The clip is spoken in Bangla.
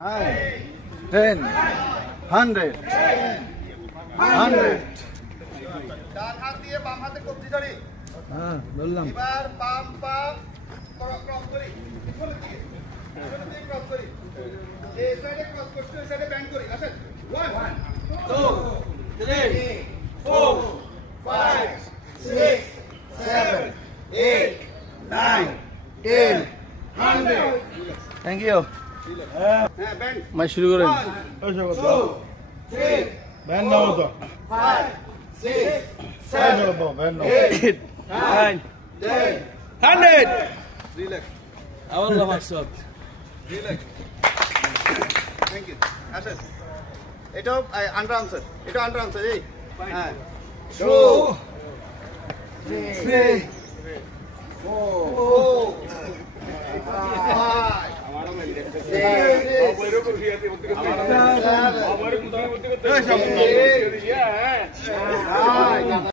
10, 100, 100. ডান হাত দিয়ে বাম হাতে কবজি ধরি। বললাম। এবার বাম পা ক্রস করি। পিছনের দিকে ক্রস করি। এই সাইডে ক্রস করছি, এই সাইডে ব্যান্ড করি। আসেন। 1 2 3 4 5 6 7 8 9 10 100. Thank you. হ্যাঁ ব্যান্ড। মাই শুরু করেন। 1 2 3 ব্যান্ড নাও তো 5 6 ব্যান্ড 7 নাও ব্যান্ড নাও 8 9, 10 100. রিল্যাক্স আল্লাহ মাকসুদ। রিল্যাক্স থ্যাংক ইউ আসেন এটাও আন্ডার আনসার এটা আন্ডার আনসার এই হ্যাঁ 2 3 4 5 6 7 8 9 10